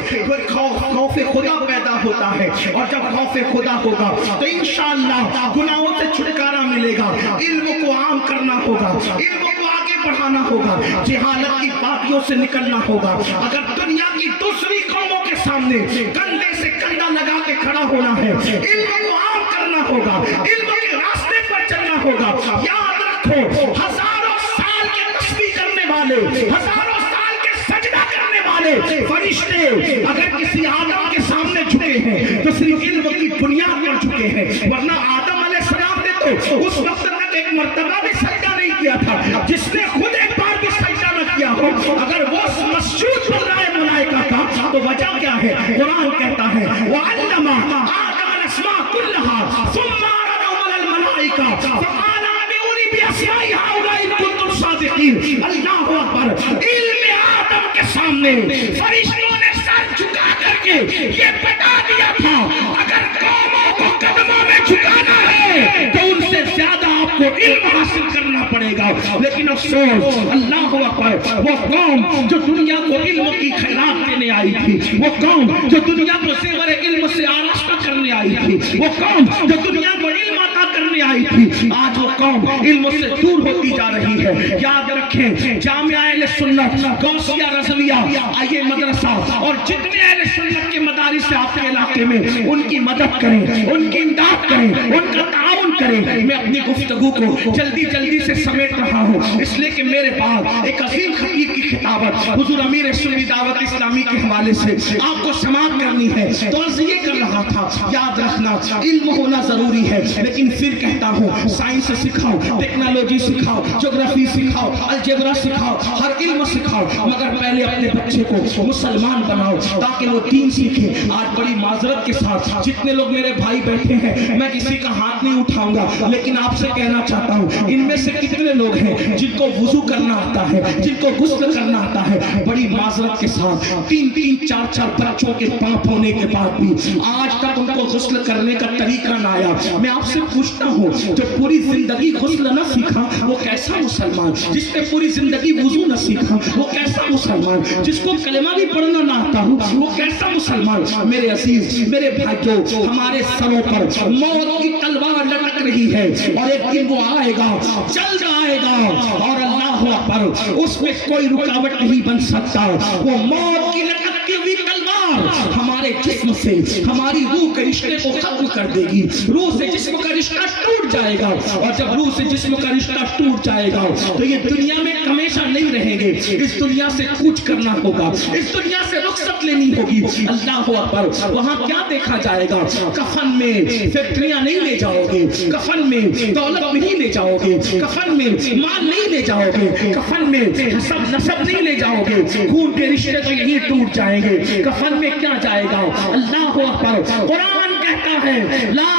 خوف خدا پیدا ہوتا ہے، اور جب خوف خدا ہوگا تو انشاءاللہ گناہوں سے چھٹکارا ملے گا۔ علم کو عام کرنا ہوگا، علم کو آگے بڑھانا ہوگا، جہالت کی پاکیوں سے نکلنا ہوگا۔ اگر دنیا کی دوسری قوموں کے سامنے کندھے سے کندھا لگا کے کھڑا ہونا ہے، علم کو عام کرنا ہوگا، علم کے راستے پر چلنا ہوگا۔ یاد رکھو ہزاروں سال کے تسبیح کرنے والے، ہزاروں سال کے سجدہ کرنے والے فرشتے اگر کسی آدم کے سامنے جھکے ہیں تو صرف علم کی بنیاد پر جھکے ہیں، ورنہ آدم علیہ السلام نے تو اس وقت تک ایک مرتبہ بھی سجدہ نہیں کیا تھا۔ جس نے خود ایک بار بھی سجدہ نہ کیا ہو، اگر وہ مسجود بن رہا ہے ملائکہ کا تو وجہ کیا ہے؟ قرآن کہتا ہے وَعَلَّمَ آدَمَ الْأَسْمَاءَ كُلَّهَا ثُمَّ عَرَضَهُمْ عَلَى الْمَلَائِكَةِ فَقَالَ أَنبِئُونِي بِأَسْمَاءِ هَؤُلَاءِ إِن كُنتُمْ صَادِقِينَ۔ اللہ اکبر! علم آدم کے سامنے فرشتوں نے سر جھکا کر کے یہ بتا دیا تھا اگر قوموں کو قدموں میں جھکانا ہے تو ان سے زیادہ آپ کو علم حاصل کرنا پڑے گا۔ لیکن افسوس، اللہ اکبر، وہ قوم جو دنیا کو علم کی خیرات دینے آئی تھی، وہ قوم جو دنیا کو زیور علم سے آراستہ کرنے آئی تھی، وہ قوم جو دنیا کو علم عطا کرنے آئی تھی، آج وہ قوم علم سے دور ہوتی جا رہی ہے۔ یاد رکھیں جامعہ اہل سنت غوثیہ رضویہ آئیے مدرسہ اور جتنے اہل سنت کے مدارس آپ کے علاقے میں ان کی مدد کریں، ان کی امداد کریں، ان کا تعاون کریں۔ میں اپنی گفتگو کو جلدی سے سمیٹ رہا ہوں اس لیے کہ میرے بعد ایک عظیم خطیب کی خطابت حضور امیر سنی دعوت اسلامی کے حوالے سے آپ کو سماعت کرنی ہے۔ تو عرض یہ کر رہا تھا یاد رکھنا علم ہونا ضروری ہے، لیکن پھر کہتا ہوں سائنس سکھاؤ، ٹیکنالوجی سکھاؤ، جغرافی سکھاؤ، الجبرا سکھاؤ، ہر علم سکھاؤ، مگر پہلے اپنے بچے کو مسلمان بناؤ تاکہ وہ دین سیکھے۔ آج بڑی معذرت کے ساتھ جتنے لوگ میرے بھائی بیٹھے ہیں میں کسی کا ہاتھ نہیں اٹھاؤں گا، لیکن آپ سے کہنا چاہتا ہوں ان میں سے کتنے لوگ ہیں جن کو وضو کرنا آتا ہے، جن کو غسل کرنا آتا ہے؟ بڑی معذرت کے ساتھ 3-4 بچوں کے باپ ہونے کے بعد بھی آج تک ان کو غسل کرنے کا طریقہ نہ آیا۔ میں آپ سے پوچھتا ہوں جو پوری زندگی غسل نہ سیکھا وہ کیسا مسلمان؟ جس نے پوری زندگی وضو نہ سیکھا وہ کیسا مسلمان؟ جس کو کلمہ بھی پڑھنا نہ آتا ہو وہ کیسا مسلمان؟ میرے عزیز، میرے بھائیوں، ہمارے سروں پر موت کی تلوار لٹک رہی ہے اور ایک دن وہ آئے گا، جلد آئے گا، اور اللہ اکبر اس میں کوئی رکاوٹ نہیں بن سکتا۔ وہ موت کی لٹکتی ہوئی تلوار ہمارے جسم سے ہماری روح کے رشتے کو ختم کر دے گی، روح سے جسم کا رشتہ ٹوٹ جائے گا، اور جب روح سے جسم کا رشتہ ٹوٹ جائے گا تو یہ دنیا میں ہمیشہ نہیں رہیں گے، اس دنیا سے کوچ کرنا ہوگا، اس دنیا سے رخصت لینی ہوگی۔ اللہ اکبر! وہاں کیا دیکھا جائے گا؟ کفن میں فیکٹریاں نہیں لے جاؤ گے، کفن میں دولت نہیں لے جاؤ گے، کفن میں مال نہیں لے جاؤ گے، کفن میں حسب نسب نہیں لے جاؤ گے، خون کے رشتے تو یہی ٹوٹ جائیں گے۔ کفن میں کیا جائے گا؟ اللہ اکبر! قرآن کہتا ہے لا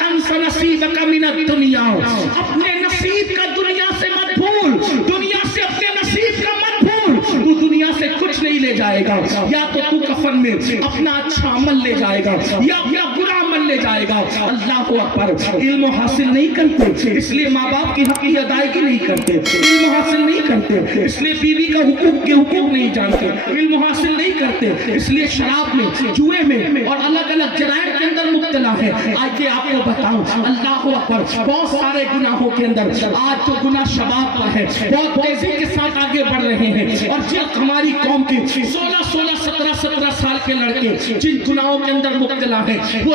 تنس نصیبک من الدنیا، اپنے نصیب کا دنیا سے مت بھول، دنیا سے اپنے نصیب کا مت بھول۔ تو دنیا سے کچھ نہیں لے جائے گا، یا تو کفن میں اپنا اچھا عمل لے جائے گا یا اپنا برا عمل لے جائے گا۔ اللہ اکبر! علم حاصل نہیں کرتے اس لیے ماں باپ کی حق کی ادائیگی نہیں کرتے، علم حاصل نہیں کرتے اس لیے بیوی کا حقوق کے حقوق نہیں جانتے، علم حاصل نہیں کرتے اس لیے شراب میں، جوئے میں اور الگ الگ جرائم کے اندر مبتلا ہے۔ آئیے آپ کو بتاؤں، اللہ اکبر، بہت سارے گناہوں کے اندر آج تو گناہ شباب پر ہے، بہت تیزی کے ساتھ آگے بڑھ رہے ہیں، اور جب ہماری قوم کے 16 سال کے لڑکے جن گناہوں کے اندر مبتلا ہیں وہ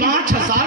5000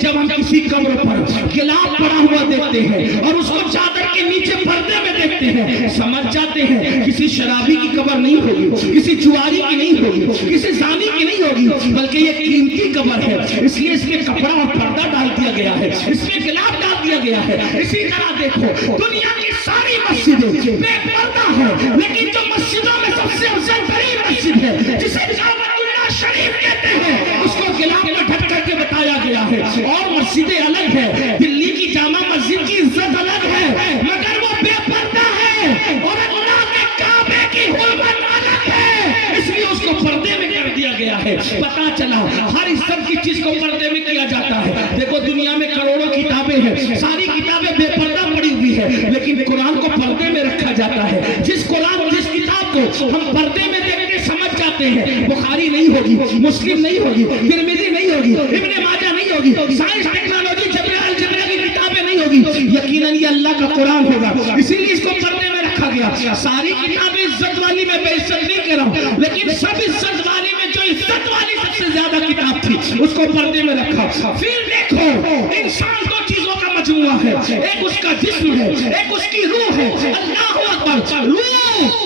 جب ہم کسی قبر پر گلاب پڑا ہوا دیکھتے ہیں اور اس کو چادر کے نیچے پردے میں دیکھتے ہیں سمجھ جاتے ہیں کسی شرابی کی قبر نہیں ہوگی, کسی جواری کی نہیں ہوگی, کسی زانی کی نہیں ہوگی, بلکہ یہ قیمتی قبر ہے, اس لیے اس میں کپڑا اور پردہ ڈال دیا گیا ہے, اس میں گلاب ڈال دیا گیا ہے. اسی طرح دیکھو دنیا کی ساری مسجدیں بے پردہ ہیں, لیکن جو مسجدوں میں سب سے افضل ترین مسجد ہے جسے کعبۃ اللہ شریف کہتے ہیں اس کو گلاب میں ڈھک کر کے بتایا گیا ہے. اور مسجدیں الگ ہے, دلی کی جامع مسجد کی عزت الگ ہے مگر وہ بے پردہ ہے اور اللہ کے کعبے کی حرمت الگ ہے, اس لیے اس کو پردے میں کر دیا گیا ہے. پتا چلا ہر عزت کی چیز کو پردے میں کیا جاتا ہے. دیکھو دنیا میں کروڑوں کتابیں ہیں, ساری کتابیں بے پردہ پڑی ہوئی ہے, لیکن قرآن کو پردے میں رکھا جاتا ہے. جس کتاب کو ہم پردے میں دیکھ کے سمجھ جاتے ہیں, بخاری نہیں ہوگی, مسلم نہیں ہوگی, ترمذی نہیں ہوگی, ابن ماجہ نہیں ہوگی, سائنس ٹیکنالوجی الجبرا کی کتابیں نہیں ہوگی, یقیناً یہ اللہ کا قرآن ہوگا. اسی لیے اس کو پردے میں رکھا گیا. ساری کتابیں عزت والی میں بے عزت نہیں کہہ رہا ہوں, لیکن سب عزت والی میں جو عزت والی سب سے زیادہ کتاب تھی اس کو پردے میں رکھا. پھر دیکھو انسان دو چیزوں کا مجموعہ ہے, ایک اس کا جسم ہے, ایک اس کی روح ہے. اللہ اکبر, روح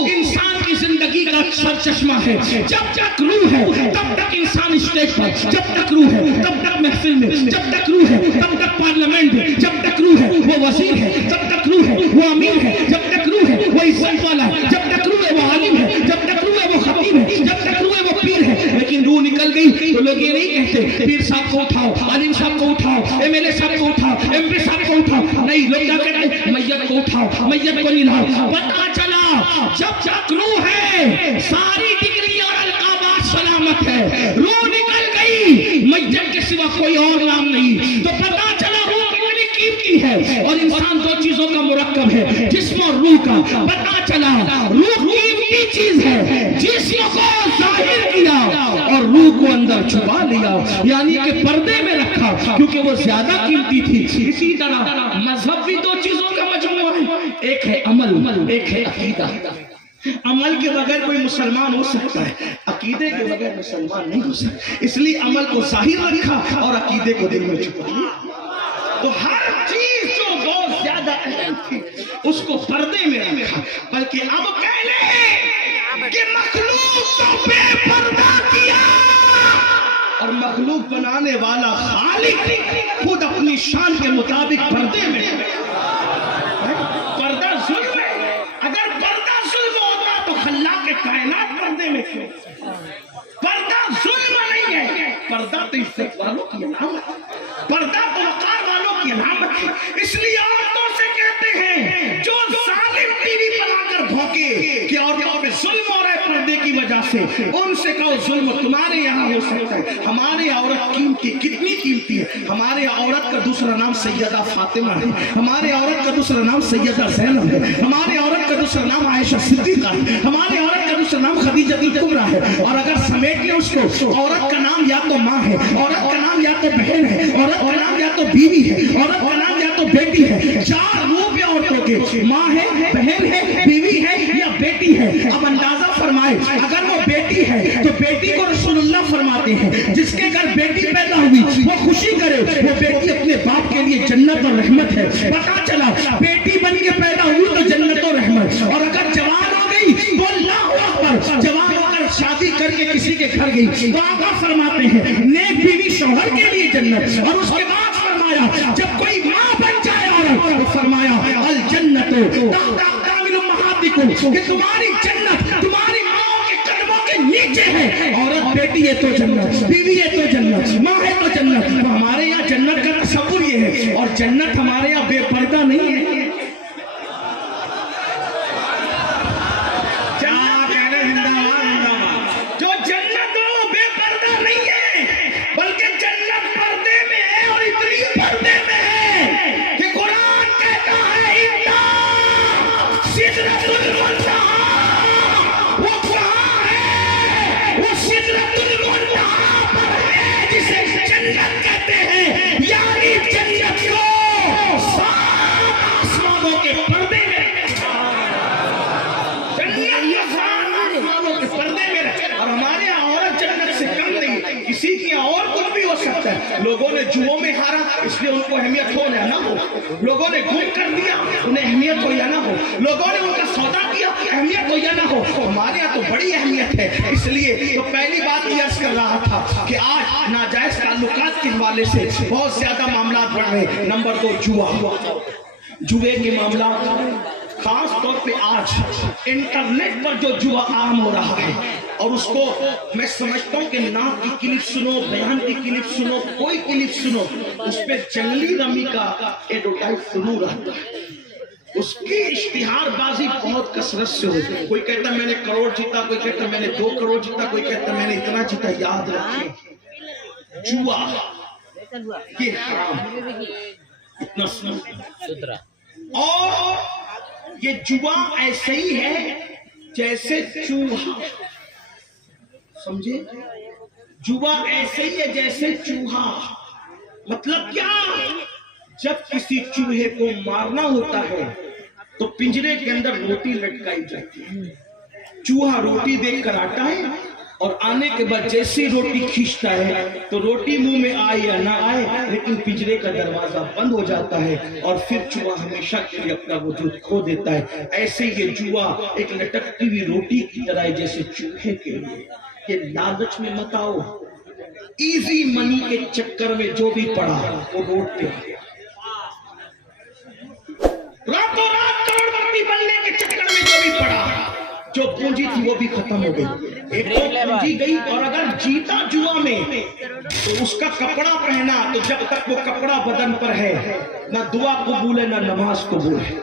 انسان کی زندگی کا سر چشمہ ہے. جب تک روح ہے تب تک انسان اسٹیج پر, جب تک روح ہے تب تک محفل میں, جب تک روح ہے تب تک پارلیمنٹ میں, جب تک روح ہے وہ وزیر ہے, جب تک روح ہے وہ امیر ہے, جب تک روح ہے وہ عزت والا ہے, جب تک روح ہے وہ عالم ہے, جب تک روح ہے وہ خطیب ہے, جب تک روح ہے وہ پیر ہے. لیکن روح نکل گئی تو لوگ یہ نہیں کہتے پیر صاحب کو اٹھاؤ, عالم صاحب کو اٹھاؤ, ایم ایل اے صاحب کو اٹھاؤ, ایم پی صاحب کو اٹھاؤ. نہیں, لوگ کیا کہتے ہیں میت کو اٹھاؤ, میت کو نلاؤ. پتا چلا جب تک روح ہے ساری ڈگری اور القابات سلامت ہے. روح نکل گئی میت کے سوا کوئی اور نام نہیں. تو پتا چلا روح کتنی قیمتی ہے. اور انسان دو چیزوں کا مرکب ہے, جسم اور روح کا. پتا چلا روح قیمتی چیز ہے, جسم کو ظاہر کیا اور روح کو اندر چھپا لیا, یعنی کہ پردے میں رکھا کیونکہ وہ زیادہ قیمتی تھی. اسی طرح مذہب بھی دو چیزوں کا مجموعہ ہے, ایک ہے عمل, ایک ہے عقیدہ. عمل کے بغیر کوئی مسلمان ہو سکتا ہے, عقیدے کے بغیر مسلمان نہیں ہو سکتا. اس لیے عمل کو ظاہر رکھا اور عقیدے کو دل میں چھپا لیا. تو ہر چیز جو بہت زیادہ اہم تھی اس کو پردے میں رکھا. بلکہ اب کہہ لیں کہ مخلوق تو بے پردہ کیا, اور مخلوق بنانے والا خالق خود اپنی شان کے مطابق پردے میں. پردہ ظلم ہے. اگر پردہ ظلم ہوتا تو خلاق کائنات پردے میں کیوں؟ پردہ ظلم نہیں ہے, پردہ تو عزت والوں کی علامت, پردہ تو وقار والوں کی علامت ہے. اس لیے عورتوں سے کہتے ہیں جو ظالم ٹی وی پر آ کر بھونکے کہ عورتوں پہ ظلم ہو رہا ہے پردے کی وجہ سے, ان سے کہو ظلم تمہارے یہاں ہو سکتا ہے, ہمارے عورت قیمتی, کتنی قیمتی ہے. ہمارے عورت کا دوسرا نام سیدہ فاطمہ ہے, ہمارے عورت کا دوسرا نام سیدہ زینب ہے, ہمارے عورت کا دوسرا نام عائشہ صدیقہ ہے, ہمارے عورت کا دوسرا نام خدیجہ الکبریٰ ہے. اور اگر سمیٹ لیں اس کو, عورت کا نام یا تو ماں ہے, عورت کا نام یا تو بہن ہے, عورت کا نام یا تو بیوی ہے, عورت کا نام یا تو بیٹی ہے. چار روپ ہے عورتوں کے, ماں ہے, بہن ہے, بیوی ہے یا بیٹی ہے. اب اندازہ فرمائے اگر وہ بیٹی ہے تو بیٹی کو رسول اللہ فرماتے ہیں جس کے گھر بیٹی پیدا ہوئی وہ خوشی کرے, وہ بیٹی اپنے باپ کے لیے جنت اور رحمت ہے. پتا چلا بیٹی بن کے پیدا ہوئی تو جنت اور رحمت, اور اگر جوان ہو گئی تو اللہ اکبر, جوان ہو کر شادی کر کے کسی کے گھر گئی تو آقا فرماتے ہیں نیک بیوی شوہر کے لیے جنت. اور اس کے بعد فرمایا جب کوئی ماں بن جائے عورت تو فرمایا الجنت تحت اقدام امہاتکم, کہ تمہاری جنت تمہاری ماں کے قدموں کے نیچے ہے. عورت بیٹی ہے تو جنت, بیوی ہے تو جنت, ماں ہے تو جنت. تو ہمارے یہاں جنت کا تصور یہ ہے, اور جنت ہمارے یہاں بے پردہ نہیں ہے. جو جنت ہو بے پردہ نہیں ہے, بلکہ جنت پردے میں ہے, اور اتنی پردے میں ہے کہ قرآن کہتا ہے سدرۃ المنتہی, وہ کہاں ہے؟ وہ سدرۃ المنتہی پر ہے جسے جنت کہتے ہیں. یعنی جنت کو سات لوگوں نے جوؤں میں ہارا اس لیے ان کو اہمیت ہو یا نہ ہو, لوگوں نے گم کر دیا انہیں اہمیت ہو یا نہ ہو, لوگوں نے ان کا سودا کیا اہمیت ہو یا نہ ہو, ہمارے یہاں تو بڑی اہمیت ہے. اس لیے تو پہلی بات یہ عرض کر رہا تھا کہ آج ناجائز تعلقات کے حوالے سے بہت زیادہ معاملات بڑھ رہے ہیں. نمبر 2 جوئے کے معاملات, خاص طور پہ آج انٹرنیٹ پر جو جوا عام ہو رہا ہے, اور اس کو میں سمجھتا ہوں کہ نعت کی کلپ سنو, بیان کی کلپ سنو, کوئی کلپ سنو, اس پہ جنگلی رمی کا ایڈورٹائز ضرور آتا ہے. اس کی اشتہار بازی بہت کثرت سے ہوتی ہے. کوئی کہتا میں نے کروڑ جیتا, کوئی کہتا میں نے 2 کروڑ جیتا, کوئی کہتا میں نے اتنا جیتا. یاد رکھیں جوا یہ حرام, اتنا سنو. اور یہ جوا ایسے ہی ہے جیسے چوہا, سمجھے, جوا ایسے ہی ہے جیسے چوہا. مطلب کیا, جب کسی چوہے کو مارنا ہوتا ہے تو پنجرے کے اندر روٹی لٹکائی جاتی ہے. چوہا روٹی دیکھ کر آتا ہے اور آنے کے بعد جیسی روٹی کھینچتا ہے تو روٹی منہ میں آئے یا نہ آئے, لیکن پنجرے کا دروازہ بند ہو جاتا ہے اور پھر چوہا ہمیشہ کے لیے اپنا وجود کھو دیتا ہے. ایسے یہ جوا ایک لٹکتی ہوئی روٹی کی طرح ہے جیسے چوہے کے لیے. یہ لالچ میں مت آؤ, ایزی منی کے چکر میں جو بھی پڑا وہ روٹ پہ آیا. راتوں رات کروڑپتی بننے کے چکر میں جو بھی پڑا, جو پونجی تھی وہ بھی ختم ہو گئی. ایک تو پونجی گئی, اور اگر جیتا جوا میں تو اس کا کپڑا پہنا تو جب تک وہ کپڑا بدن پر ہے نہ دعا قبول ہے نہ نماز قبول ہے.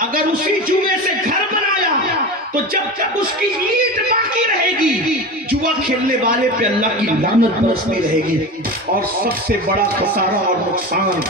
اگر اسی جوئے سے گھر بنایا تو جب تک اس کی اینٹ باقی رہے گی جوا کھیلنے والے پہ اللہ کی لعنت برستی رہے گی. اور سب سے بڑا خسارہ اور نقصان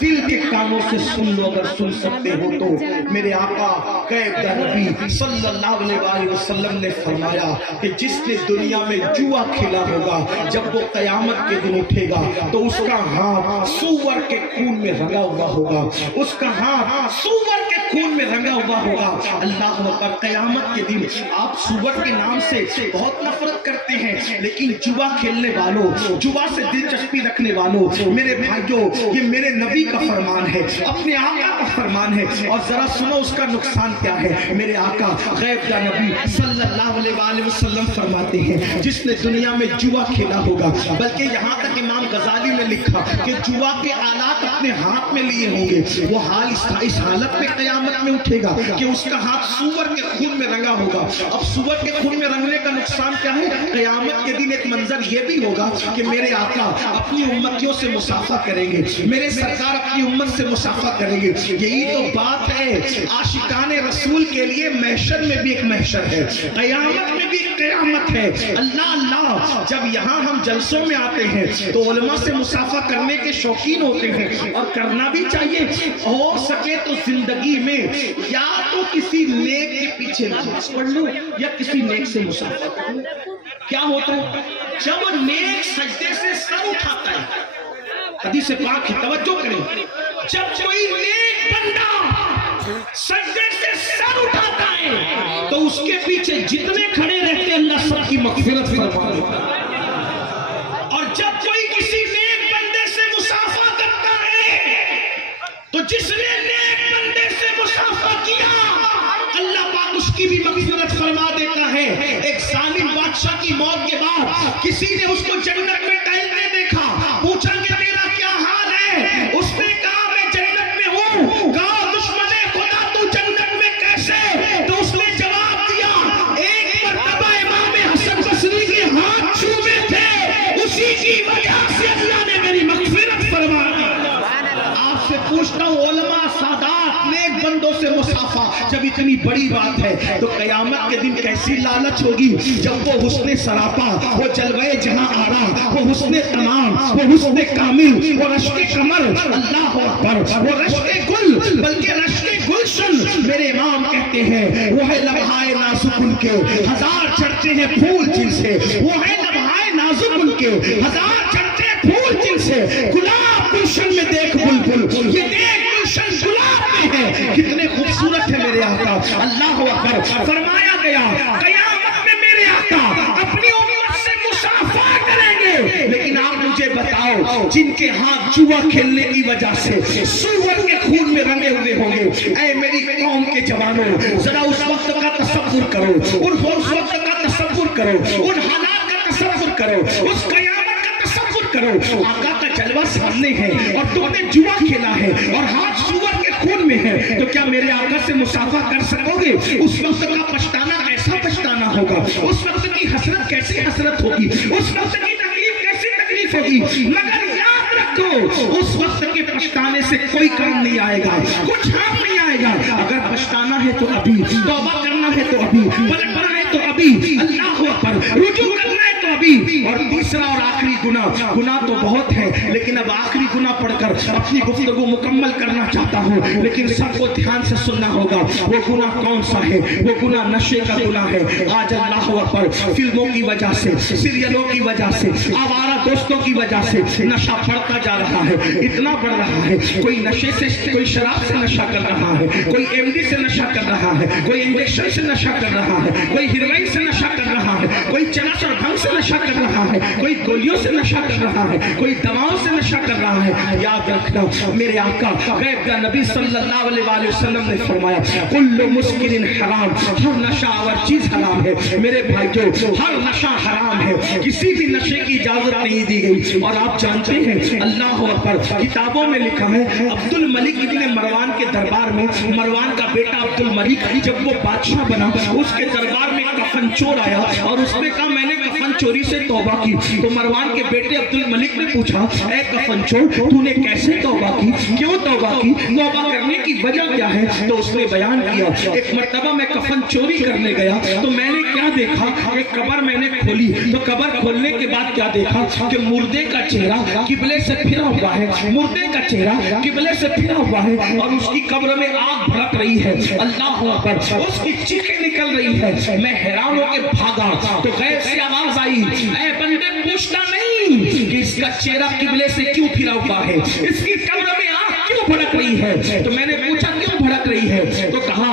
دل کے کانوں سے سن لو, اگر سن سکتے ہو تو. میرے آقا غیب نبی صلی اللہ علیہ وسلم نے فرمایا کہ جس نے دنیا میں جوا کھیلا ہوگا جب وہ قیامت کے دن اٹھے گا تو اس کا ہاتھ سور کے خون میں رنگا ہوا ہوگا, اس کا ہاتھ سور کے خون میں رنگا ہوا ہوگا. اللہ اکبر. قیامت کے دن آپ سور کے نام سے بہت نفرت کرتے ہیں, لیکن جوا کھیلنے والوں, جوا سے دلچسپی رکھنے والوں, میرے بھائیوں, یہ میرے نبی کا فرمان ہے, اپنے آقا کا فرمان ہے. اور ذرا سنو اس کا نقصان کیا ہے. میرے آقا غیب کا نبی صلی اللہ علیہ وسلم فرماتے ہیں جس نے دنیا میں جوا کھیلا ہوگا, بلکہ یہاں تک امام غزالی نے لکھا کہ جوا کے آلات اپنے ہاتھ میں لیے ہوں گے, وہ حال اس حالت میں قیامت میں اٹھے گا کہ اس کا ہاتھ سور کے خون میں رنگا ہوگا. اب سور کے خون میں رنگنے کا نقصان کیا ہے. قیامت کے دن ایک منظر یہ بھی ہوگا کہ میرے آقا اپنی امتیوں سے مصافحہ کریں گے, میرے سرکار اپنی امت سے مصافحہ کریں گے. یہی تو بات ہے, عاشقان رسول کے لیے محشر میں بھی ایک محشر ہے, قیامت میں بھی ایک قیامت ہے. اللہ اللہ, جب یہاں ہم جلسوں میں آتے ہیں تو علماء سے مصافحہ کرنے کے شوقین ہوتے ہیں, اور کرنا بھی چاہیے. ہو سکے تو زندگی میں یا تو کسی نیک کے پیچھے نماز پڑھ لو یا کسی نیک سے مصافحہ کر لو. کیا ہوتا ہے جب وہ نیک سجدے سے سر اٹھاتا ہے, حدیث پاک کی توجہ کریں, جب کوئی نیک بندہ سجدے سے سر اٹھاتا ہے تو اس کے پیچھے جتنے کھڑے رہتے ہیں اللہ سب کی مغفرت فرما دیتا ہے. اور جب کوئی کسی نیک بندے سے مصافحہ کرتا ہے تو جس نے نیک بندے سے مصافحہ کیا اللہ پاک اس کی بھی مغفرت فرما دیتا ہے. ایک ظالم بادشاہ کی موت کے بعد کسی نے اس کو جنت میں ٹہلتے دیکھا, پوچھا کہ تیرا کیا حال ہے, اس نے کہا میں جنت میں ہوں. کہا دشمن خدا تو جنت میں کیسے, تو اس نے جواب دیا ایک مرتبہ امام حسن بصری کے ہاتھ چھوئے تھے, اسی کی وجہ سے اللہ نے میری مغفرت فرما دی. آپ سے پوچھتا ہوں علماء سادات نیک بندوں سے مصافحہ جب اتنی بڑی بات ہے تو قیامت کے دن کیسی لالچ ہوگی جب وہ حسن سراپا, وہ جلوے جہاں آرا, وہ حسن تمام, وہ حسن کامل, وہ رشک کمر, اللہ اکبر, وہ رشک گل, بلکہ رشک گلشن. میرے امام کہتے ہیں وہ ہے لمحائے نازک ان کے ہزار چڑھتے ہیں پھول جن سے, وہ ہے لمحائے نازک ان کے ہزار چڑھتے ہیں پھول جن سے. گلاب گلشن میں دیکھ بلبل, یہ دیکھ گلشن گلاب میں ہے, کتنے خوبصورت ہے میرے آقا. اللہ اکبر. فرمایا گیا قیامت میں میرے آقا اپنی امت سے مصافحہ کریں گے, لیکن آپ مجھے بتاؤ جن کے ہاتھ جوا کھیلنے کی وجہ سے سور کے خون میں رنگے ہوئے ہوں گے. اے میری قوم کے جوانوں، ذرا اس وقت کا تصور کرو، ان وقت کا تصور کرو، ان حالات کا تصور کرو، اس قیامت کا تصور کرو. آقا کا جلوہ سامنے ہے اور تم نے جوا کھیلا ہے اور ہاتھ سور کے خون میں ہے، تو کیا میرے آقا سے مصافحہ کر سکو گے؟ اس وقت کا پچھتانا کیسا پچھتانا ہوگا، اس وقت کی حسرت کیسی حسرت ہوگی، اس وقت کی تکلیف کیسی تکلیف ہوگی. مگر یاد رکھو اس وقت کے پچھتانے سے کوئی کام نہیں آئے گا، کچھ کام نہیں آئے گا. اگر پچھتانا ہے تو ابھی، توبہ کرنا ہے تو ابھی، پلٹنا ہے تو ابھی، اللہ اکبر، رجوع کرنا ہے تو ابھی. اور تیسرا اور آخری گناہ تو بہت ہے، لیکن اب آخری گناہ پڑھ کر اپنی گفتگو مکمل کرنا چاہتا ہوں، لیکن سب کو دھیان سے سننا ہوگا. وہ گناہ کون سا ہے؟ وہ گناہ نشے کا گناہ ہے. آج اللہ اکبر، فلموں کی وجہ سے، سیریلوں کی وجہ سے، آوارہ دوستوں کی وجہ سے نشہ بڑھتا جا رہا ہے، اتنا بڑھ رہا ہے. کوئی نشے سے، کوئی شراب سے نشہ کر رہا ہے، کوئی ایم ڈی سے نشہ کر رہا ہے، کوئی انجیکشن سے نشہ کر رہا ہے، کوئی ہیروئن سے نشہ کر رہا ہے، کوئی چرس اور بھنگ سے نشہ کر رہا ہے، کوئی گولیوں سے نشہ کر رہا ہے، کوئی دواؤں سے نشہ کر رہا ہے. یاد رکھنا، میرے آقا غیب کا نبی صلی اللہ علیہ وآلہ وسلم نے فرمایا کل مسکر حرام، ہر نشہ آور چیز حرام ہے. میرے بھائیو، ہر نشہ حرام ہے، کسی بھی نشے کی اجازت نہیں دی گئی. اور آپ جانتے ہیں اللہ اکبر، کتابوں میں لکھا ہے عبد الملک ابن مروان کے دربار میں، مروان کا بیٹا عبد الملک جب وہ بادشاہ بنا، اس کے دربار میں کفن چور آیا اور اس نے کہا میں نے کفن چوری سے توبہ کی. تو مروان کے بیٹے عبد الملک نے پوچھا اے کفن چور، تو نے کیسے توبہ کی، کیوں توبہ کی، توبہ کرنے کی وجہ کیا ہے؟ تو اس نے بیان کیا ایک مرتبہ میں کفن چوری کرنے گیا تو میں نے کیا دیکھا، ایک قبر میں نے کھولی تو قبر کھولنے کے بعد کیا دیکھا کہ مردے کا چہرہ قبلے سے پھرا ہوا ہے، مردے کا چہرہ قبلے سے پھرا ہوا ہے اور اس کی قبر میں آگ بھڑک رہی ہے. اللہ اکبر، اس کی چیخیں نکل رہی ہے. میں حیران ہو کے بھاگا تو غیب سے آواز آئی اے بندے پوچھتا نہیں کہ اس کا چہرہ قبلے سے کیوں پھرا ہوا ہے، اس کی قبر میں آگ کیوں بھڑک رہی ہے. تو میں نے پوچھا کیوں بھڑک رہی ہے، تو کہا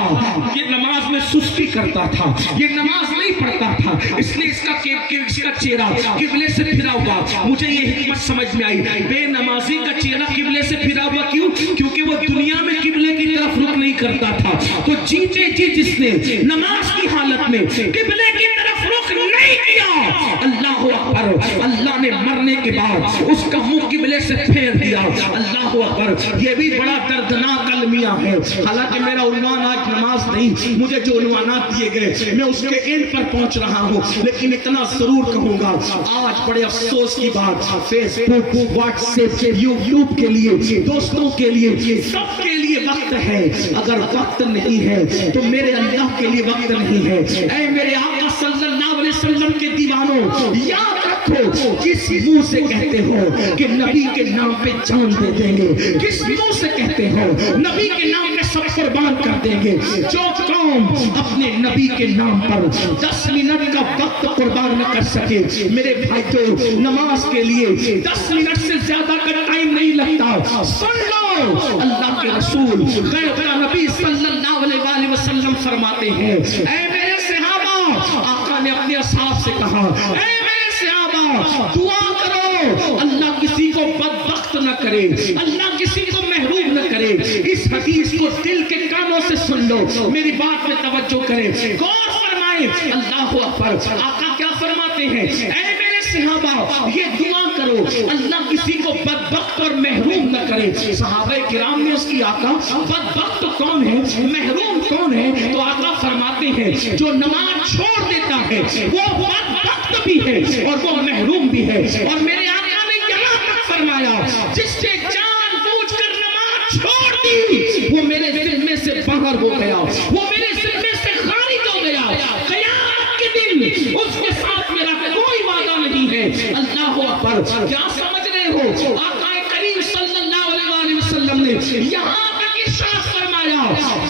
یہ نماز میں سستی کرتا تھا، یہ نماز نہیں پڑھتا تھا، اس لیے اس کا چہرہ قبلے سے پھرا ہوا. مجھے یہ حکمت سمجھ میں آئی، بے نمازی کا چہرہ قبلے سے پھرا ہوا کیوں؟ کیونکہ وہ دنیا میں قبلے کی طرف رخ نہیں کرتا تھا. تو جیتے جی جس نے نماز کی حالت میں قبلے کی طرف رخ نہیں کیا، اللہ اکبر، اللہ نے مرنے کے بعد اس کا منہ قبلے سے پھیر دیا. اللہ اکبر، یہ بھی بڑا دردناک المیہ ہے. حالانکہ میرا عنوان آج نماز نہیں، مجھے جو عنوانات دیے گئے میں اس کے اینڈ پر پہنچ رہا ہوں، لیکن اتنا ضرور کہوں گا آج بڑے افسوس کی بات، فیس بک، واٹس ایپ، یوٹیوب کے لیے، دوستوں کے لیے، سب کے لیے وقت ہے. اگر وقت نہیں ہے تو میرے اللہ کے لیے وقت نہیں ہے. اے میرے آقا صلی اللہ علیہ وسلم کے دیوانوں، یاد رکھو کس منہ سے کہتے ہو کہ نبی کے نام پہ جان دے دیں گے، کس منہ سے کہتے ہو نبی کے نام پہ سب قربان کر دیں گے. جو قوم اپنے نبی کے نام پر 10 منٹ کا وقت قربان نہ کر سکے، میرے بھائیو نماز کے لیے 10 منٹ سے زیادہ کا ٹائم نہیں لگتا. سن لو، اللہ کے رسول غیب کا نبی صلی اللہ علیہ وآلہ وسلم فرماتے ہیں اے میرے صحابہ، آقا نے اپنے اصحاب سے کہا اے میرے صحابہ دعا کرو، اللہ کسی کو بدبخت نہ کرے، اللہ کسی کو محروم نہ کرے. اس حدیث کو دل کے کانوں سے سن لو، میری بات میں توجہ کریں، غور فرمائیں. اللہ اکبر، آقا کیا فرماتے ہیں اے میرے صحابہ یہ دعا کرو اللہ کسی کو بدبخت اور محروم نہ کرے. صحابہ کرام نے اس کی آقا بدبخت کون ہے، محروم کون ہے؟ تو آقا فرماتے ہیں جو نماز چھوڑ دیتا ہے وہ بدبخت بھی ہے اور وہ محروم بھی ہے. اور میرے آقا نے یہاں تک فرمایا جس نے جان بوجھ کر نماز چھوڑ دی وہ میرے ذمے سے باہر ہو گیا، وہ میرے ذمے سے خارج ہو گیا. قیامت کے دن اس کے ساتھ میرا کوئی وعدہ نہیں ہے. اللہ اکبر، کیا سمجھ رہے ہو؟ آقا کریم صلی اللہ علیہ وآلہ وسلم نے یہاں تک ارشاد فرمایا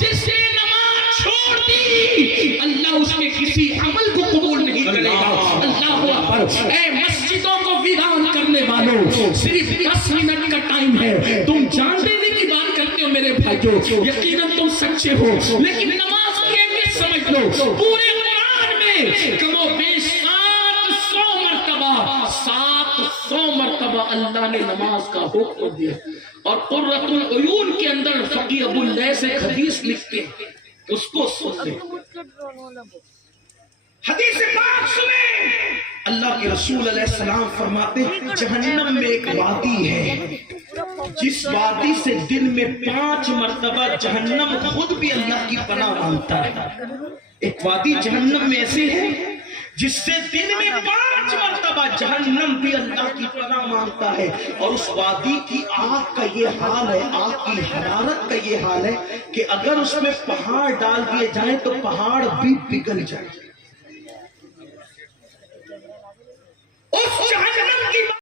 جس نے نماز چھوڑ دی اللہ اس کے کسی عمل کو قبول نہیں کرے گا. اللہ اکبر، اے مسجدوں کو ویران کرنے والوں، صرف 10 منٹ کا ٹائم ہے. تم جان دینے کی بات کرتے ہو میرے بھائیو، یقیناً تم سچے ہو، لیکن نماز کی اہمیت سمجھ لو. پورے قرآن میں کم و بیش 700 مرتبہ مرتبہ اللہ نے نماز کا حکم دیا. اور قرۃ العیون کے اندر فقی ابو اللیث ایک حدیث لکھتے ہیں, اس کو سن لیں. حدیث پاک سنیں. اللہ کے رسول علیہ السلام فرماتے ہیں جہنم میں ایک وادی ہے جس وادی سے دن میں 5 مرتبہ جہنم خود بھی اللہ کی پناہ مانگتا ہے. ایک وادی جہنم میں ایسے ہے جس سے دن میں 5 مرتبہ جہنم بھی اللہ کی پناہ مانگتا ہے. اور اس وادی کی آگ کا یہ حال ہے, آگ کی حرارت کا یہ حال ہے کہ اگر اس میں پہاڑ ڈال دیے جائیں تو پہاڑ بھی پگھل جائے.